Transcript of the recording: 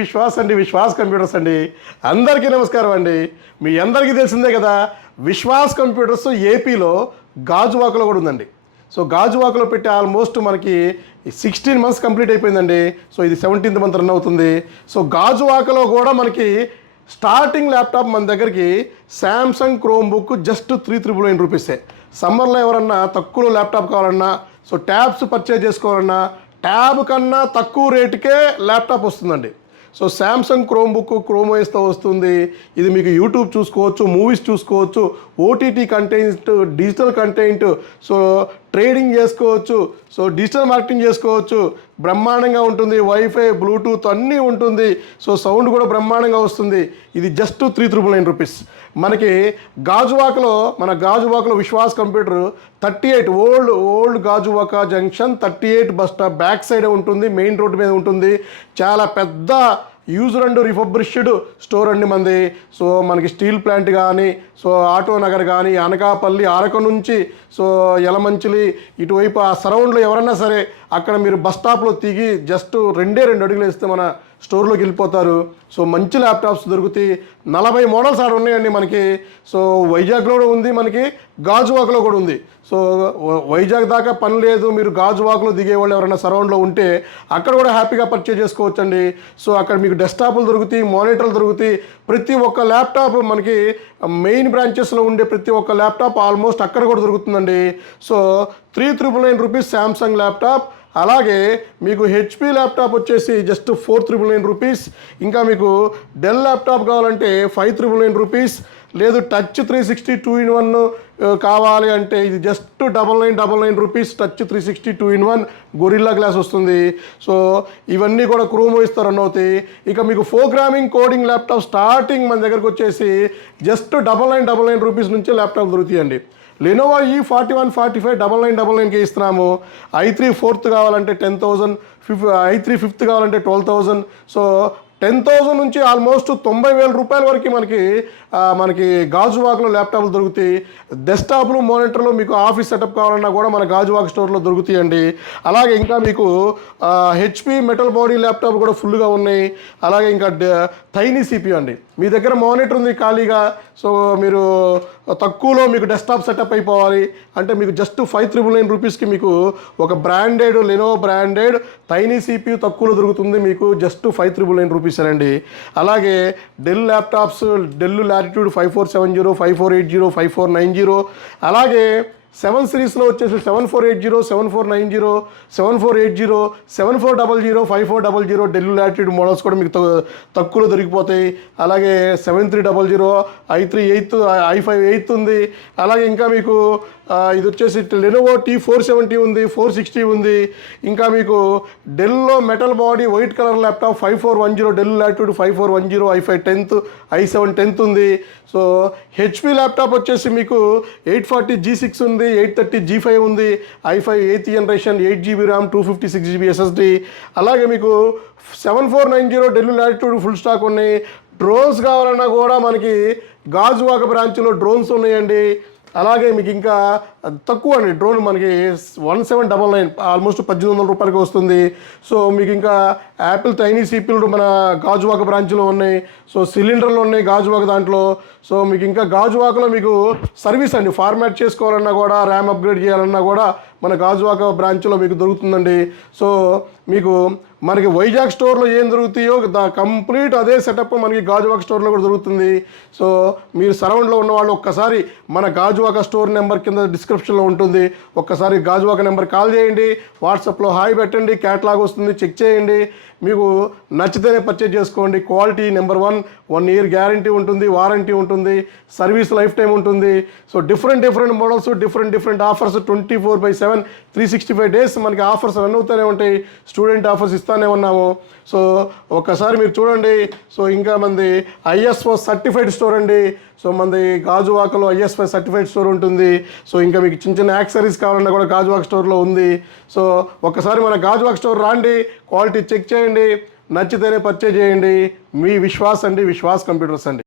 Vishwas computers అండి. అందరికీ నమస్కారం అండి. మీ అందరికీ తెలిసిందే కదా, విశ్వాస్ కంప్యూటర్స్ ఏపీలో గాజువాకలో కూడా ఉందండి. సో గాజువాకలో పెట్టి ఆల్మోస్ట్ మనకి 16 months కంప్లీట్ అయిపోయిందండి. సో ఇది 17th month రన్ అవుతుంది. సో గాజువాకలో కూడా మనకి స్టార్టింగ్ ల్యాప్టాప్ మన దగ్గరికి శాంసంగ్ క్రోమ్ బుక్ జస్ట్ 399 రూపీసే. సమ్మర్లో ఎవరన్నా తక్కువలో ల్యాప్టాప్ కావాలన్నా, సో ట్యాబ్స్ పర్చేజ్ చేసుకోవాలన్నా ట్యాబ్ కన్నా తక్కువ రేటుకే ల్యాప్టాప్ వస్తుందండి. So Samsung Chromebook Chrome ఓఎస్తో వస్తుంది. ఇది మీకు యూట్యూబ్ చూసుకోవచ్చు, మూవీస్ చూసుకోవచ్చు, OTT content, digital content, so trading చేసుకోవచ్చు, సో డిజిటల్ మార్కెటింగ్ చేసుకోవచ్చు. బ్రహ్మాండంగా ఉంటుంది. వైఫై, బ్లూటూత్ అన్నీ ఉంటుంది. సో సౌండ్ కూడా బ్రహ్మాండంగా వస్తుంది. ఇది జస్ట్ 399 రూపీస్. మనకి మన గాజువాకలో Vishwas computer 38 old Gajuwaka junction 38 bus stop back సైడే ఉంటుంది. మెయిన్ రోడ్డు మీద ఉంటుంది. చాలా పెద్ద యూజర్ అండ్ రిఫర్బిష్డ్ స్టోర్ అండి మంది. సో మనకి స్టీల్ ప్లాంట్ కానీ, సో ఆటో నగర్ కానీ, అనకాపల్లి, అరకు నుంచి సో యలమంచిలి ఇటువైపు ఆ సరౌండ్లో ఎవరన్నా సరే అక్కడ మీరు బస్ స్టాప్లో దిగి జస్ట్ 2 అడుగులు వేస్తే మన స్టోర్లోకి వెళ్ళిపోతారు. సో మంచి ల్యాప్టాప్స్ దొరుకుతాయి. 40 మోడల్స్ ఆడ ఉన్నాయండి మనకి. సో వైజాగ్లో కూడా ఉంది, మనకి గాజువాకలో కూడా ఉంది. సో వైజాగ్ దాకా పని లేదు, మీరు గాజువాకలో దిగేవాళ్ళు ఎవరైనా సరౌండ్లో ఉంటే అక్కడ కూడా హ్యాపీగా పర్చేజ్ చేసుకోవచ్చండి. సో అక్కడ మీకు డెస్క్టాప్లు దొరుకుతాయి, మానిటర్లు దొరుకుతాయి. ప్రతి ఒక్క ల్యాప్టాప్ మనకి మెయిన్ బ్రాంచెస్లో ఉండే ప్రతి ఒక్క ల్యాప్టాప్ ఆల్మోస్ట్ అక్కడ కూడా దొరుకుతుందండి. So 399 rupees Samsung laptop. అలాగే మీకు హెచ్పి ల్యాప్టాప్ వచ్చేసి జస్ట్ 499 రూపీస్. ఇంకా మీకు డెల్ ల్యాప్టాప్ కావాలంటే 599 రూపీస్. లేదు టచ్ 360 2-in-1 కావాలి అంటే ఇది just 9999 rupees. Touch 360 2-in-1 gorilla glass వస్తుంది. సో ఇవన్నీ కూడా క్రోమ్ ఓఎస్తో రన్ అవుతాయి. ఇక మీకు ప్రోగ్రామింగ్ కోడింగ్ ల్యాప్టాప్ స్టార్టింగ్ మన దగ్గరకు వచ్చేసి జస్ట్ 9999 రూపీస్ నుంచే ల్యాప్టాప్ దొరుకుతాయండి. లెనోవో E41 45 9999కి ఇస్తున్నాము. i3 4th కావాలంటే 10,000, i3 5th కావాలంటే 12,000. సో 10,000 నుంచి ఆల్మోస్ట్ 90,000 రూపాయల వరకు మనకి గాజువాకలో ల్యాప్టాప్లు దొరుకుతాయి. డెస్క్టాప్లు, మానిటర్లు మీకు ఆఫీస్ సెటప్ కావాలన్నా కూడా మన గాజువాక స్టోర్లో దొరుకుతాయండి. అలాగే ఇంకా మీకు హెచ్పి మెటల్ బాడీ ల్యాప్టాప్ కూడా ఫుల్గా ఉన్నాయి. అలాగే ఇంకా టైనీ సిపియు అండి. మీ దగ్గర మానిటర్ ఉంది ఖాళీగా, సో మీరు తక్కువలో మీకు డెస్క్టాప్ సెటప్ అయిపోవాలి అంటే మీకు జస్ట్ 599 రూపీస్కి మీకు ఒక branded Lenovo branded tiny CPU తక్కువలో దొరుకుతుంది. మీకు జస్ట్ 599 రూపీస్ అండి. అలాగే డెల్ ల్యాప్టాప్స్, డెల్ లాటిట్యూడ్ 5470, 5480, 5490. అలాగే 7 సిరీస్లో వచ్చేసి 7480, 7490, 7480, 7400, 5400 డెల్ లాటిట్యూడ్ మోడల్స్ కూడా మీకు తక్కువలో దొరికిపోతాయి. అలాగే 7300, i3 8th, i5 8th ఉంది. అలాగే ఇంకా మీకు ఇది వచ్చేసి లెనోవో T470 ఉంది, 460 ఉంది. ఇంకా మీకు డెల్లో metal body white colour laptop 5410 Dell Latitude 5410, i5 10th, i7 10th ఉంది. సో హెచ్పి ల్యాప్టాప్ వచ్చేసి మీకు 840 G6 ఉంది, 830 G5 ఉంది, i5 8th generation, 8GB RAM, 256GB SSD. అలాగే మీకు 7490 డెల్ లాటిట్యూడ్ ఫుల్ స్టాక్ ఉన్నాయి. డ్రోన్స్ కావాలన్నా కూడా మనకి గాజువాక బ్రాంచ్లో డ్రోన్స్ ఉన్నాయండి. అలాగే మీకు ఇంకా తక్కువ అండి డ్రోన్ మనకి 1799 ఆల్మోస్ట్ 1800 రూపాయలకి వస్తుంది. సో మీకు ఇంకా యాపిల్ టైనీ సిపిలు మన గాజువాక బ్రాంచ్లో ఉన్నాయి. సో సిలిండర్లు ఉన్నాయి గాజువాక దాంట్లో. సో మీకు ఇంకా గాజువాకలో మీకు సర్వీస్ అండి, ఫార్మాట్ చేసుకోవాలన్నా కూడా, ర్యామ్ అప్గ్రేడ్ చేయాలన్నా కూడా మన గాజువాక బ్రాంచ్లో మీకు దొరుకుతుందండి. సో మీకు మనకి వైజాగ్ స్టోర్లో ఏం దొరుకుతాయో కంప్లీట్ అదే సెటప్ మనకి గాజువాక స్టోర్లో కూడా దొరుకుతుంది. సో మీరు సరౌండ్లో ఉన్న వాళ్ళు ఒక్కసారి మన గాజువాక స్టోర్ నెంబర్ కింద డిస్క్రిప్షన్లో ఉంటుంది. ఒక్కసారి గాజువాక నెంబర్ కాల్ చేయండి, వాట్సాప్లో హాయ్ పెట్టండి, క్యాటలాగ్ వస్తుంది, చెక్ చేయండి. మీకు నచ్చితేనే పర్చేజ్ చేసుకోండి. క్వాలిటీ నెంబర్ 1 year గ్యారంటీ ఉంటుంది, వారంటీ ఉంటుంది, సర్వీస్ లైఫ్ టైం ఉంటుంది. So different models, different offers 24/7 365 days మనకి ఆఫర్స్ రన్ అవుతూనే ఉంటాయి. స్టూడెంట్ ఆఫర్స్ ఇస్తానే ఉన్నాము. సో ఒక్కసారి మీరు చూడండి. సో ఇంకా మంది ISO సర్టిఫైడ్ స్టోర్ అండి. సో మనది గాజువాకలో ISO సర్టిఫైడ్ స్టోర్ ఉంటుంది. సో ఇంకా మీకు చిన్న యాక్సరీస్ కావాలన్నా కూడా గాజువాక స్టోర్లో ఉంది. సో ఒక్కసారి మన గాజువాక స్టోర్ రాండి, క్వాలిటీ చెక్ చేయండి, నచ్చితేనే పర్చేజ్ చేయండి. మీ విశ్వాస్ కంప్యూటర్స్ అండి.